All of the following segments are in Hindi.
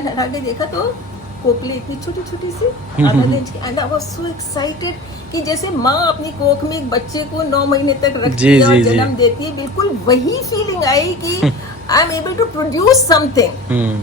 हटा के देखा तो कोपली इतनी छोटी छोटी सी आधा इंच की, and I was so excited कि जैसे माँ अपनी कोख में एक बच्चे को 9 महीने तक रखती है और जन्म देती है, बिल्कुल वही फीलिंग आई कि I am able to produce something.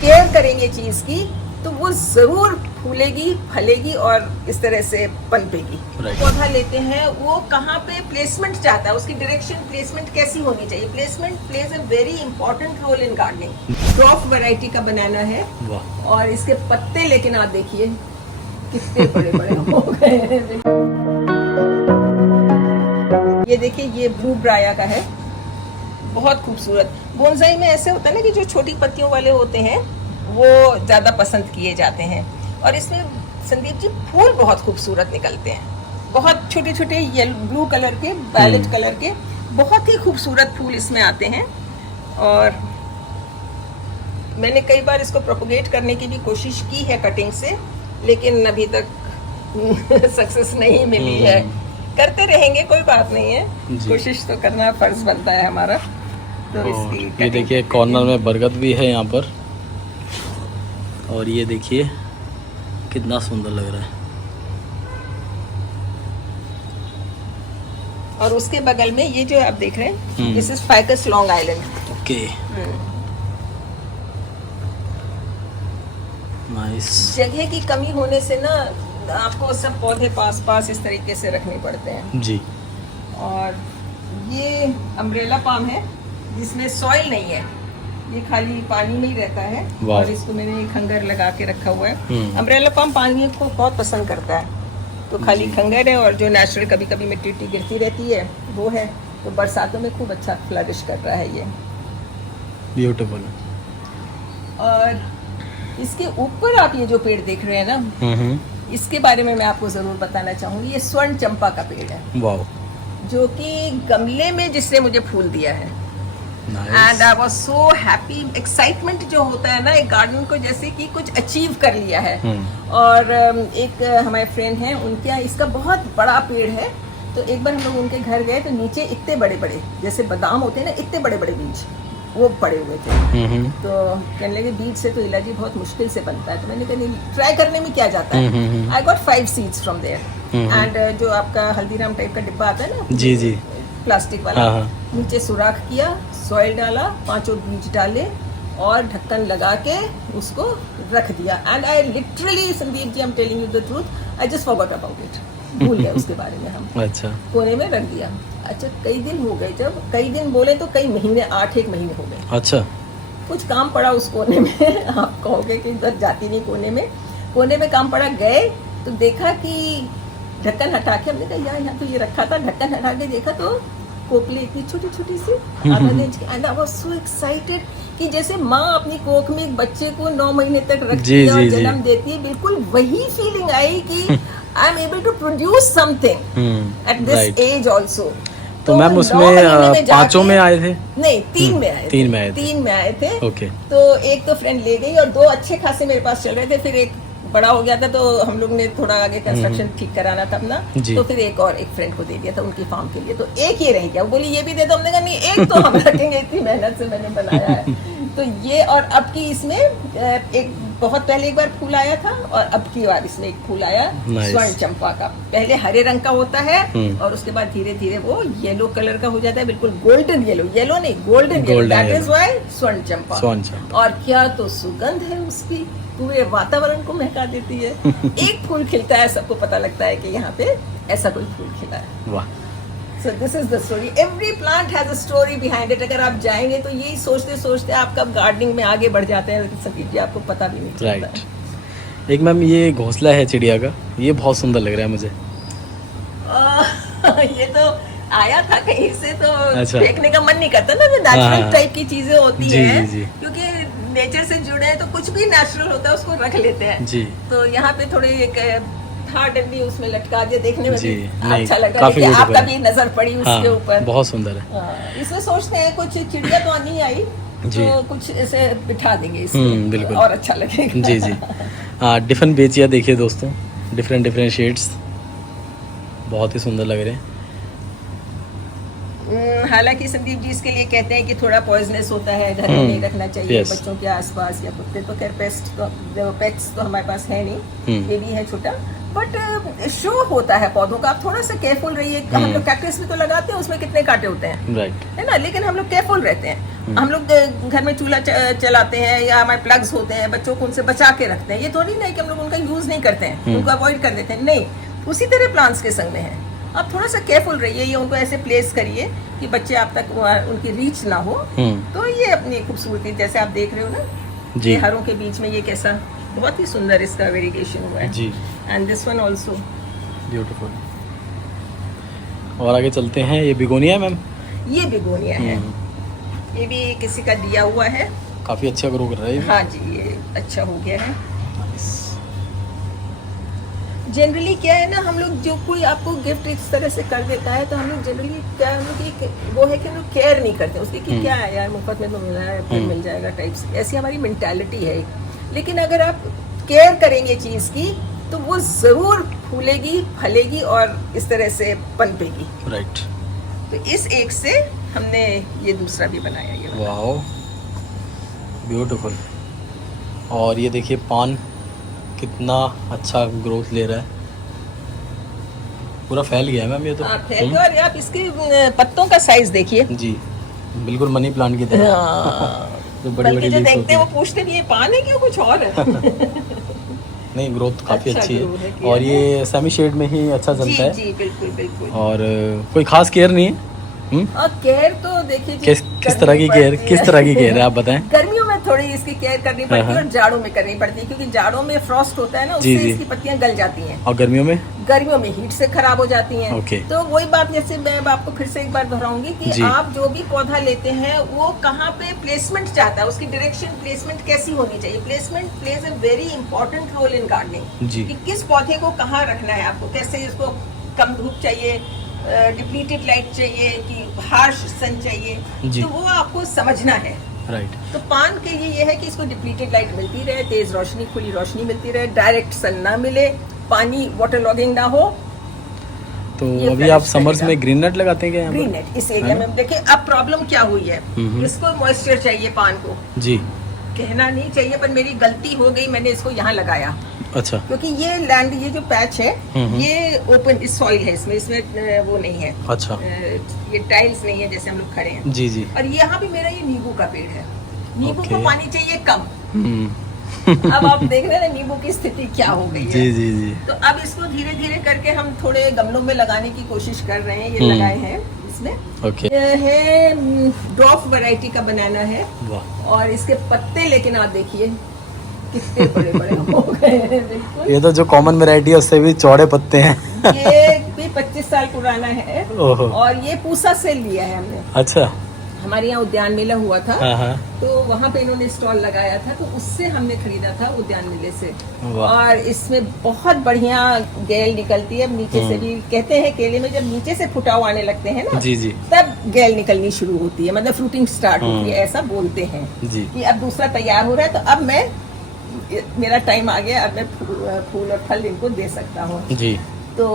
Care करेंगे चीज की तो वो जरूर फूलेगी, फलेगी और इस तरह से पनपेगी। पौधा लेते हैं वो कहाँ पे प्लेसमेंट चाहता है, उसकी डायरेक्शन प्लेसमेंट कैसी होनी चाहिए। Placement plays a very important role in gardening. Dwarf variety का बनाना है और इसके पत्ते लेकिन आप देखिए कितने बड़े बड़े हो गए हैं। ये देखिए ये ब्लू ब्राया का है, बहुत खूबसूरत। बोनसाई में ऐसे होता है ना कि जो छोटी पत्तियों वाले होते हैं वो ज्यादा पसंद किए जाते हैं, और इसमें संदीप जी फूल बहुत खूबसूरत निकलते हैं, बहुत छोटे छोटे ब्लू कलर के, वायलेट कलर के, बहुत ही खूबसूरत फूल इसमें आते हैं। और मैंने कई बार इसको प्रोपोगेट करने की भी कोशिश की है कटिंग से, लेकिन अभी तक सक्सेस नहीं मिली है। करते रहेंगे, कोई बात नहीं है, कोशिश तो करना फर्ज बनता है हमारा। तो इसकी ये देखिए कॉर्नर में बरगद भी है यहाँ पर, और ये देखिए कितना सुंदर लग रहा है। और उसके बगल में ये जो आप देख रहे हैं, this is ficus long island. Okay, nice. जगह की कमी होने से ना आपको सब पौधे पास पास इस तरीके से रखने पड़ते हैं जी। और ये अम्ब्रेला पाम है जिसमें सॉइल नहीं है, ये खाली पानी में ही रहता है, और इसको मैंने एक खंगर लगा के रखा हुआ है। अम्ब्रेला पाम पानी को बहुत पसंद करता है, तो खाली खंगर है, और जो नेचुरल कभी कभी मिट्टी गिरती रहती है वो है, तो बरसातों में खूब अच्छा फ्लरिश कर रहा है ये। ब्यूटीफुल। और इसके ऊपर आप ये जो पेड़ देख रहे हैं ना, इसके बारे में मैं आपको जरूर बताना चाहूंगी। ये स्वर्ण चंपा का पेड़ है, वाओ, जो कि गमले में जिसने मुझे फूल दिया है। And I was so happy. Excitement जो होता है ना एक गार्डन को, जैसे कि कुछ अचीव कर लिया है। और एक हमारे फ्रेंड हैं, उनके यहाँ इसका बहुत बड़ा पेड़ है, तो एक बार हम लोग उनके घर गए तो नीचे इतने बड़े बड़े जैसे बादाम होते हैं ना, इतने बड़े बड़े बीज वो पड़े हुए थे। तो कहने लगे बीज से तो इलायची बहुत मुश्किल से बनता है, तो मैंने कहा ट्राई करने में क्या जाता है। I got 5 seeds from there. And जो आपका हल्दीराम टाइप का डिब्बा आता है ना, जी जी, प्लास्टिक वाला, नीचे सुराख किया, सॉइल डाला, 5 बीज डाले और ढक्कन लगा के उसको रख दिया। And I literally, Sandeep ji, I am telling you the truth, I just forgot about it, भूल गया उसके बारे में हम। अच्छा, कोने में रख दिया। अच्छा, कई दिन हो गए, जब कई दिन बोले तो कई महीने, 8-1 महीने हो गए। अच्छा, कुछ काम पड़ा उस कोने में। आप कहोगे कि इधर जाती नहीं कोने में काम पड़ा, गए तो देखा कि ढक्कन हटा के, हमने कहा यार यहाँ तो ये रखा था, ढक्कन हटा के देखा तो कोपली इतनी छोटी छोटी सी आधा इंच की, and I was so excited कि जैसे माँ अपनी कोख में एक बच्चे को 9 महीने तक रखती है और जन्म देती है, बिल्कुल वही फीलिंग आई कि I am able to produce something at this age also. तो मैम उसमें 5 में आए थे? नहीं, 3 में आए थे। 3 में आए थे। ओके। तो एक तो फ्रेंड ले गई और 2 अच्छे खासे मेरे पास चल रहे थे, फिर एक बड़ा हो गया था तो हम लोग ने थोड़ा आगे कंस्ट्रक्शन ठीक कराना था अपना, तो फिर एक फ्रेंड को दे दिया था उनकी फार्म के लिए, तो एक ये रह गया। वो बोली ये भी दे दो, हमने कहा नहीं, एक तो हम रखेंगे, इतनी मेहनत से मैंने बनाया है। तो ये, और अब की इसमें एक बहुत पहले एक बार फूल आया था और अब की बार इसमें एक फूल आया स्वर्ण चंपा का। पहले हरे रंग का होता है और उसके बाद धीरे धीरे वो येलो कलर का हो जाता है, बिल्कुल गोल्डन येलो, येलो नहीं golden yellow, that is why स्वर्ण चंपा। और क्या तो सुगंध है उसकी, पूरे वातावरण को महका देती है। एक फूल खिलता है, सबको पता लगता है कि यहाँ पे ऐसा कोई फूल खिला है। वाह। So this is the story. Every plant has a story behind it. अगर आप जाएंगे तो यही सोचते सोचते आप कब गार्डनिंग में आगे बढ़ जाते हैं संदीप जी, आपको पता भी नहीं चलता। राइट। एक मैम ये घोंसला है चिड़िया का, ये बहुत सुंदर लग रहा है मुझे। ये तो आया था कहीं से, तो देखने का मन नहीं करता ना, जो नेचुरल टाइप की चीजें होती हैं, क्योंकि नेचर से जुड़े हैं तो कुछ भी नेचुरल होता है उसको रख लेते हैं जी। तो यहाँ पे थोड़ी एक भी उसमें लटका दिया, देखने में भी अच्छा लगा कि आपका भी नजर पड़ी उसके ऊपर। बहुत सुंदर है। इसमें सोचते हैं कुछ चिड़िया तो नहीं आई तो कुछ ऐसे बिठा देंगे इसमें, बिल्कुल और अच्छा लगेगा। जी जी। डिफरेंट बेचिया देखिए दोस्तों, डिफरेंट शेड्स बहुत ही सुंदर लग रहे हैं। हालांकि संदीप जी इसके लिए कहते हैं कि थोड़ा पॉइजनस होता है, घर में नहीं रखना चाहिए Yes. बच्चों के आसपास या कुत्ते। तो खैर पेट्स तो हमारे पास है नहीं, ये भी है छोटा। बट शो होता है पौधों का, आप थोड़ा सा केयरफुल रहिए। हम लोग कैक्टस में तो लगाते हैं, उसमें कितने कांटे होते हैं, राइट। है ना, लेकिन हम लोग केयरफुल रहते हैं। हम लोग घर में चूल्हा चलाते हैं या हमारे प्लग्स होते हैं, बच्चों को उनसे बचा के रखते हैं। ये थोड़ी नहीं कि हम लोग उनका यूज नहीं करते हैं, उनको अवॉइड कर देते हैं, नहीं। उसी तरह प्लांट्स के संग में है, आप थोड़ा सा केयरफुल रहिए, ये उनको ऐसे प्लेस करिए कि बच्चे आप तक उनकी रीच ना हो। तो ये अपनी खूबसूरती, जैसे आप देख रहे हो ना जी। हरों के बीच में, ये कैसा बहुत ही सुंदर इसका वेरिएशन हुआ है जी, and this one also beautiful. और आगे चलते हैं, ये बिगोनिया है मैम? ये बिगोनिया है, ये भी किसी का दिया हुआ है। काफ़ी अच्छा ग्रो कर रहा है ये। हाँ जी, ये अच्छा हो गया है। जनरली क्या है ना, हम लोग जो कोई आपको गिफ्ट इस तरह से कर देता है तो हम लोग जनरली क्या, हम लोग वो है कि हम लोग केयर नहीं करते उसकी कि क्या है यार, मुफ्त में तो मिल रहा है, फिर मिल जाएगा टाइप्स, ऐसी हमारी मेंटालिटी है। लेकिन अगर आप केयर करेंगे चीज़ की तो वो ज़रूर फूलेगी, फलेगी और इस तरह से पनपेगी। राइट। तो इस एक से हमने ये दूसरा भी बनाया, ये वाला। Wow, beautiful. और ये देखिए पान कितना अच्छा ग्रोथ ले रहा है, पूरा फैल गया है मैम ये तो। आप फैल गया, और आप इसके पत्तों का साइज देखिए जी, बिल्कुल मनी प्लांट की तरह। तो बड़ी बल्कि बड़ी जो लीव्स देखते होती हैं है। वो पूछते भी ये पान है क्या कुछ और है। नहीं, ग्रोथ काफ़ी अच्छा अच्छी grow है, है। किया और है। ये सेमी शेड में ही अच्छा जी चलता है। जी बिल्कुल बिल्कुल। और कोई खास केयर नहीं है। और केयर तो देखिए जी, किस तरह की केयर, करनी किस पड़ती तरह की केयर है आप बताएं? गर्मियों में थोड़ी इसकी केयर करनी पड़ती है हाँ। और जाड़ों में करनी पड़ती है, क्योंकि जाड़ों में फ्रॉस्ट होता है ना, जी, उससे जी। इसकी पत्तियां गल जाती हैं। और गर्मियों में? गर्मियों में हीट से खराब हो जाती हैं। ओके। तो वही बात, जैसे मैं अब आपको फिर से एक बार दोहराऊंगी कि जी। आप जो भी पौधा लेते हैं वो कहाँ पे प्लेसमेंट चाहता है, उसकी डायरेक्शन प्लेसमेंट कैसी होनी चाहिए। Placement plays a very important role in gardening, जी। कि किस पौधे को कहाँ रखना है आपको, कैसे इसको कम धूप चाहिए, डिप्लीटेड लाइट चाहिए कि हार्श सन चाहिए, जी। तो वो आपको समझना है। राइट। तो पान के लिए ये है कि इसको डिप्लीटेड लाइट मिलती रहे, तेज रोशनी, खुली रोशनी मिलती रहे, डायरेक्ट सन ना मिले, पानी वाटर लॉगिंग ना हो। तो ये अभी फ्लैश आप समर्स रहेगा। में ग्रीन नेट लगाते हैं क्या यहाँ ग्रीन पर? नेट इस एरिया में देखिए, अब प्रॉब्लम क्या हुई है, इसको मॉइस्चर चाहिए पान को, जी। कहना नहीं चाहिए पर मेरी गलती हो गई, मैंने इसको यहाँ लगाया, अच्छा। क्योंकि ये लैंड, ये जो पैच है ये ओपन सॉइल है, इसमें वो नहीं है, अच्छा। ये टाइल्स नहीं है जैसे हम लोग खड़े हैं। जी जी। और यहाँ भी मेरा ये नींबू का पेड़ है, नींबू को ओके। पानी चाहिए कम। हम्म, अब आप देख रहे हैं ना नींबू की स्थिति क्या हो गई है। जी जी जी। तो अब इसको धीरे धीरे करके हम थोड़े गमलों में लगाने की कोशिश कर रहे हैं, ये लगाए हैं इसमें। ओके। ये है ड्रॉप वैरायटी का बनाना है, वाह, और इसके पत्ते लेकिन आप देखिए कितने बड़े बड़े हो गए हैं। बिल्कुल, ये तो जो कॉमन वैरायटी है उससे भी चौड़े पत्ते हैं। ये भी 25 साल पुराना है, ओहो। और ये पूसा से लिया है हमने। अच्छा। हमारे यहाँ उद्यान मेला हुआ था, हाँ हाँ। तो वहाँ पे इन्होंने स्टॉल लगाया था, तो उससे हमने खरीदा था उद्यान मेले से। वाह। और इसमें बहुत बढ़िया गेल निकलती है, नीचे से भी कहते हैं केले में जब नीचे से फुटाव आने लगते हैं ना, जी जी तब गेल निकलनी शुरू होती है, मतलब फ्रूटिंग स्टार्ट होती है, ऐसा बोलते हैं जी। कि अब दूसरा तैयार हो रहा है, तो अब मेरा टाइम आ गया, अब मैं फूल और फल इनको दे सकता हूँ। जी। तो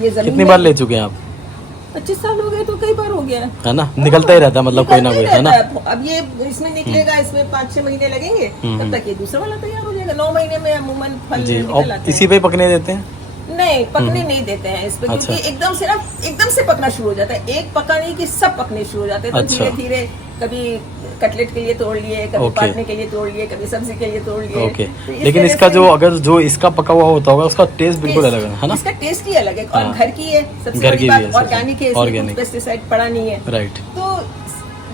ये जमीन कितनी बार ले चुके हैं आप? 25 साल हो गए, तो कई बार हो गया है ना, निकलता ही रहता है, मतलब कोई ना कोई, है ना। अब ये इसमें निकलेगा, इसमें 5-6 महीने लगेंगे, तब तक ये दूसरा वाला तैयार हो जाएगा। 9 महीने में अमूमन फल जी। निकल और आते इसी हैं। पे पकने देते हैं? नहीं, पकने नहीं देते हैं इस पे, अच्छा। क्योंकि एकदम से पकना शुरू हो जाता है। एक पका नहीं कि सब पकने शुरू हो जाते हैं, तो अच्छा। धीरे धीरे कभी कटलेट के लिए तोड़ लिए, कभी ओके। काटने के लिए तोड़ लिए, कभी सब्जी के लिए तोड़ लिए। ओके। तो इस लेकिन तरह इसका से जो अगर जो इसका पका हुआ होता होगा उसका टेस्ट बिल्कुल अलग है ना। इसका टेस्ट ही अलग है, और हाँ। घर की है, सबसे घर बड़ी की भी बात है, सबसे- ऑर्गेनिक है, इसमें organic। कुछ पेस्टिसाइड पड़ा नहीं है, राइट। तो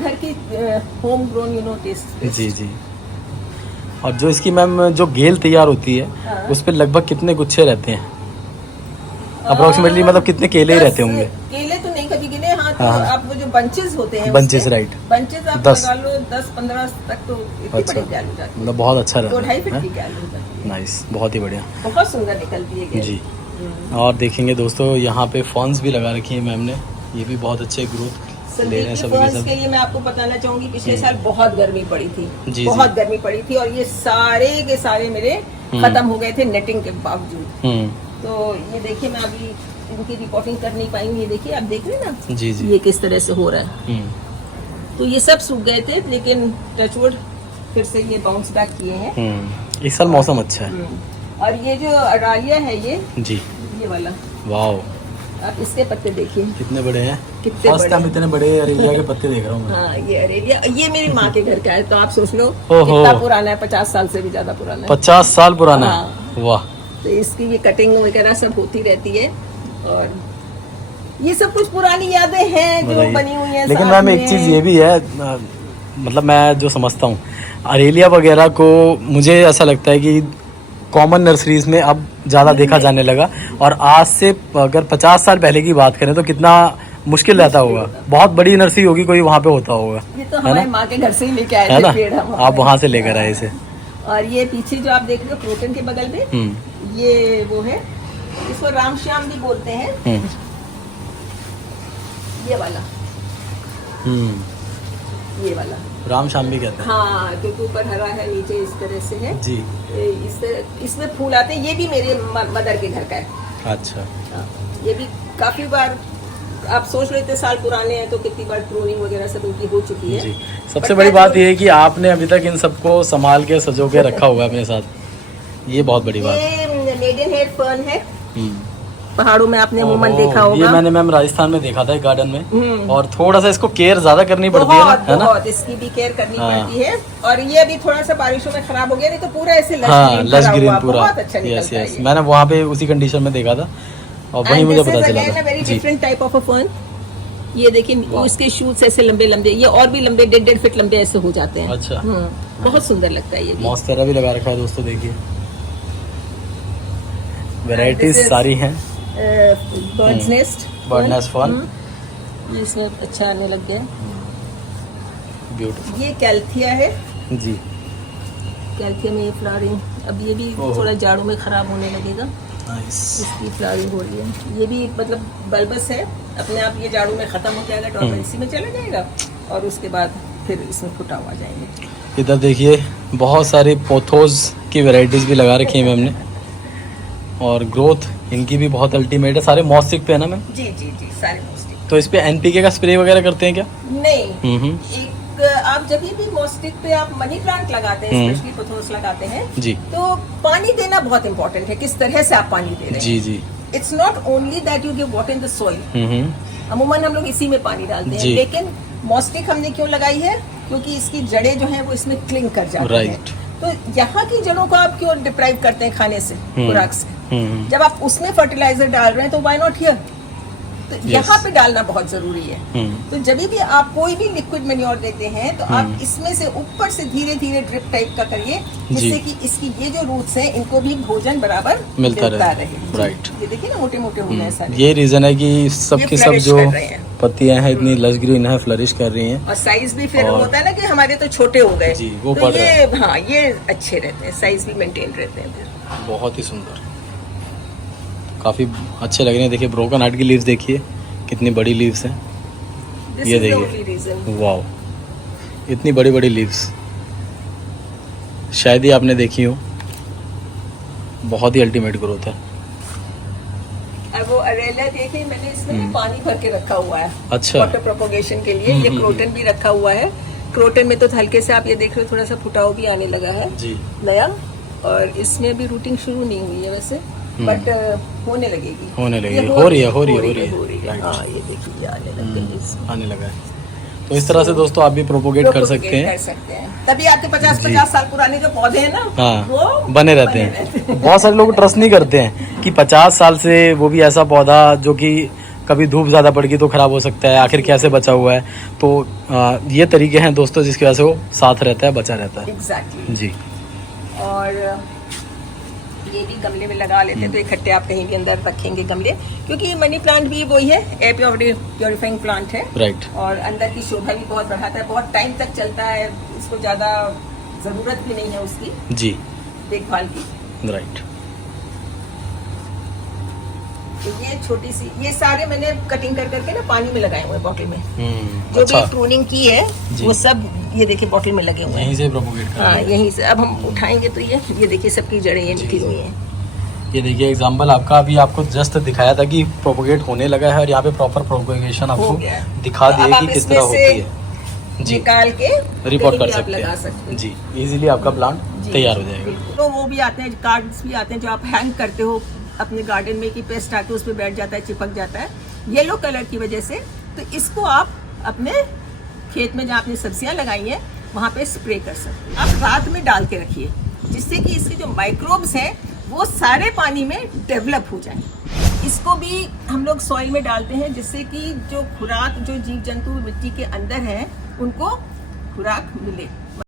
घर की होम ग्रोन टेस्ट। जी जी। और जो इसकी मैम जो गेल तैयार होती है, हाँ। उस पर लगभग कितने गुच्छे रहते हैं अप्रोक्सीमेटली, मतलब कितने केले ही रहते होंगे? केले तो नहीं कभी गिने, हाँ। तो हाँ। आप वो जो बंचेस होते हैं, Bunches, right। बंचेस आप 10 लगा लो 10-15 तक, तो इतनी अच्छा, बड़ी गैल हो जाती है, मतलब बहुत अच्छा रहता 2-2.5 फीट है। की गैल हो जाती है, नाइस, बहुत ही बढ़िया बहुत सुंदर निकलती है गैल। जी। और देखेंगे दोस्तों, यहाँ पे फॉन्स भी लगा रखी है मैम ने, ये भी बहुत अच्छे ग्रोथ ले रहे हैं संदीप सभी के फॉल्स सब। के लिए मैं आपको बताना चाहूंगी, पिछले साल बहुत गर्मी पड़ी थी, जी, बहुत जी। गर्मी पड़ी थी, और ये सारे के सारे मेरे खत्म हो गए थे नेटिंग के बावजूद। तो ये देखिए, मैं अभी इनकी रिपोर्टिंग कर नहीं पाएंगे। ये देखिए, आप देख रहे हैं ना, जी जी। ये किस तरह से हो रहा है। तो ये सब सूख गए थे, लेकिन टचवुड फिर से ये बाउंस बैक किए हैं। इस साल मौसम अच्छा है। और ये जो अरालिया है ये जी, ये वाला, वाओ, आप इसके पत्ते देखिए कितने बड़े हैं। कितने फर्स्ट बड़े टाइम इतने बड़े अरेलिया के पत्ते देख रहा हूँ मैं। हाँ, ये अरेलिया, ये मेरी माँ के घर का है, तो आप सोच लो ओहो। कितना पुराना है, 50 साल से भी ज्यादा पुराना है। 50 साल पुराना है, हाँ। वाह। तो इसकी भी कटिंग वगैरह सब होती रहती है, और ये सब कुछ पुरानी यादें हैं जो बताइए। बनी हुई हैं। लेकिन साथ मैम एक में। चीज़ ये भी है, मतलब मैं जो समझता हूँ अरेलिया वगैरह को, मुझे ऐसा लगता है कि कॉमन नर्सरीज में अब ज़्यादा देखा जाने लगा, और आज से अगर 50 साल पहले की बात करें तो कितना मुश्किल रहता होगा। बहुत बड़ी नर्सरी होगी कोई, वहाँ पे होता होगा, ये तो हमारे माँ के घर से ही लेके आए है थे ना, पेड़ हम। आप वहाँ से लेकर आए इसे। और ये पीछे जो आप देख रहे हो क्रोटन के बगल में, ये वो है, इसको राम श्याम भी बोलते हैं। ये वाला, ये वाला राम श्याम भी कहते हैं। हाँ, क्योंकि ऊपर हरा है, नीचे इस तरह से है जी। इसमें फूल आते हैं। ये भी मेरे मदर के घर का है। अच्छा। ये भी काफी बार, आप सोच लो इतने साल पुराने हैं, तो कितनी बार प्रूनिंग वगैरह सब उनकी हो चुकी है। जी। सबसे बड़ी बात ये है कि आपने अभी तक इन सबको संभाल के सजो के रखा हुआ है अपने साथ, ये बहुत बड़ी बात है। ये लेडन हेयर फर्न है, पहाड़ों में आपने अमूमन देखा होगा। ये मैंने मैम राजस्थान में देखा था एक गार्डन में, और थोड़ा सा इसको केयर ज्यादा करनी पड़ती है ना, है ना? बहुत इसकी भी केयर करनी पड़ती है। और ये अभी थोड़ा सा बारिशों में खराब हो गया, नहीं तो पूरा ऐसे लश ग्रीन पूरा, बहुत अच्छा यस निकलता यस। है। मैंने वहाँ पे उसी कंडीशन में देखा था, और वही मुझे पता चला था। वेरी जी। Different type of a fern. ये देखिए, इसके शूट्स ऐसे लंबे लंबे, ये और भी लंबे 1.5 फीट लंबे ऐसे हो जाते हैं। अच्छा। बहुत सुंदर लगता है ये भी। मॉन्स्टेरा भी लगा रखा है दोस्तों, देखिए वैरायटीज सारी हैं। Birds nest, bird nest fern, ये इसमें अच्छा आने लग गया। ब्यूटीफुल। ये कैल्थिया है, जी। कैल्थिया में ये फ्लावरिंग, अब ये भी थोड़ा जाड़ों में खराब होने लगेगा। नाइस। इसकी फ्लावरिंग हो रही है। ये भी मतलब बल्बस है, अपने आप ये जाड़ों में खत्म हो जाएगा, डॉर्मेंसी में चला जाएगा, और उसके बाद फिर इसमें फुटाव आ जाएंगे। इधर देखिए बहुत सारी पोथोस की वैरायटीज भी लगा रखी है मैम ने, और ग्रोथ इनकी भी बहुत अल्टीमेट है। सारे मॉस्टिक पे है ना मैम? जी जी जी, सारे मॉस्टिक। तो इस पे एनपीके का स्प्रे वगैरह करते हैं क्या? नहीं, एक आप जब भी मॉस्टिक पे आप मनी प्लांट लगाते हैं, स्पेशली पोथोस लगाते हैं जी, तो पानी देना बहुत इंपॉर्टेंट है, किस तरह से आप पानी दे रहे हैं। जी जी। It's not only that you give water in the soil, अमूमन हम लोग इसी में पानी डालते हैं, जी। लेकिन मॉस्टिक हमने क्यों लगाई है? क्योंकि इसकी जड़ें जो हैं वो इसमें क्लिंग कर जाती हैं। राइट। तो यहाँ की जड़ों को आप क्यों डिप्राइव करते हैं खाने से, खुराक से? जब आप उसमें फर्टिलाइजर डाल रहे हैं तो व्हाई नॉट हियर? तो यहाँ पे डालना बहुत जरूरी है। तो जब भी आप कोई भी लिक्विड मैन्योर देते हैं तो आप इसमें से ऊपर से धीरे धीरे ड्रिप टाइप का करिए, जिससे कि इसकी ये जो रूट्स हैं इनको भी भोजन बराबर मिलता रहे। राइट। ये देखिए ना, मोटे मोटे हो गए सारे। ये रीजन है कि सब ये की सब flourish जो कर रहे हैं। पत्तियां हैं इतनी लश ग्रीन है, फ्लरिश कर रही हैं, और साइज भी फिर और- होता है ना कि हमारे तो छोटे हो गए जी, वो तो बढ़ रहा ये हाँ, ये अच्छे रहते हैं, साइज भी मेंटेन रहते हैं फिर। बहुत ही सुंदर, काफी अच्छे लग रहे हैं। देखिए ब्रोकन हार्ट की लीव्स देखिए कितनी बड़ी लीव्स हैं, This ये is the देखिए। only reason. वाओ, इतनी बड़ी बड़ी लीव्स शायद ही आपने देखी हो। बहुत ही अल्टीमेट ग्रोथ है। अब वो अरेलिया देखिए, मैंने इसमें पानी भर के रखा हुआ है अच्छा। वाटर प्रोपोगेशन के लिए। ये क्रोटन भी रखा हुआ है। क्रोटन में तो हल्के से आप ये देख रहे हो, थोड़ा सा फुटाव भी आने लगा है जी। नया, और इसमें भी रूटिंग शुरू नहीं हुई है वैसे, बट होने लगेगी। होने लगेगी, ये हो रही है, हो रही है, है। हाँ, ये देखिए, ये आने लग गई है इसमें। आने लगा है। तो इस तरह से दोस्तों आप भी प्रोपोगेट कर सकते हैं। कर सकते हैं, तभी आपके 50-50 साल पुराने जो पौधे हैं ना, हाँ, वो बने रहते हैं। बहुत सारे लोग ट्रस्ट नहीं करते हैं कि 50 साल से वो भी ऐसा पौधा जो कि कभी धूप ज़्यादा पड़ गई तो ख़राब हो सकता है, आखिर कैसे बचा हुआ है। तो ये तरीके हैं दोस्तों जिसकी वजह से वो साथ रहता है, बचा रहता है। एग्जैक्टली। जी। और ये भी गमले में लगा लेते हैं, तो इकट्ठे आप कहीं भी अंदर रखेंगे गमले, क्योंकि मनी प्लांट भी वही है, एयर प्योरीफाइंग प्लांट है। राइट। और अंदर की शोभा भी बहुत बढ़ाता है, बहुत टाइम तक चलता है, इसको ज़्यादा ज़रूरत भी नहीं है उसकी जी। देखभाल की। राइट। तो ये छोटी सी, ये सारे मैंने कटिंग कर करके ना पानी में लगाए हुए हैं बॉटल में। जो अच्छा, भी प्रूनिंग की है जी। वो सब ये देखिए बॉटल में लगे हुए हैं। यहीं से प्रोपोगेट कर हाँ, रहे हैं। यहीं से अब हम उठाएंगे तो ये देखिए सबकी जड़ें ये निकली हुई हैं। ये देखिए एग्जांपल आपका अभी आपको जस्ट दिखाया था कि प्रोपोगेट होने लगा है और यहाँ पे प्रॉपर प्रोपोगेशन आपको दिखा तो दिए कि किस तरह होती है जी, निकाल के रिपोर्ट कर लगा सकते हैं जी, इजीली आपका प्लांट तैयार हो जाएगा। तो वो भी आते हैं, कार्ड्स भी आते हैं जो आप हैंग करते हो अपने गार्डन में कि पेस्ट आके उस पर बैठ जाता है, चिपक जाता है येलो कलर की वजह से। तो इसको आप अपने खेत में जहाँ आपने सब्जियां लगाई हैं वहाँ पे स्प्रे कर सकते हैं। आप रात में डाल के रखिए जिससे कि इसके जो माइक्रोब्स हैं वो सारे पानी में डेवलप हो जाए। इसको भी हम लोग सॉइल में डालते हैं जिससे कि जो खुराक जो जीव जंतु मिट्टी के अंदर हैं उनको खुराक मिले।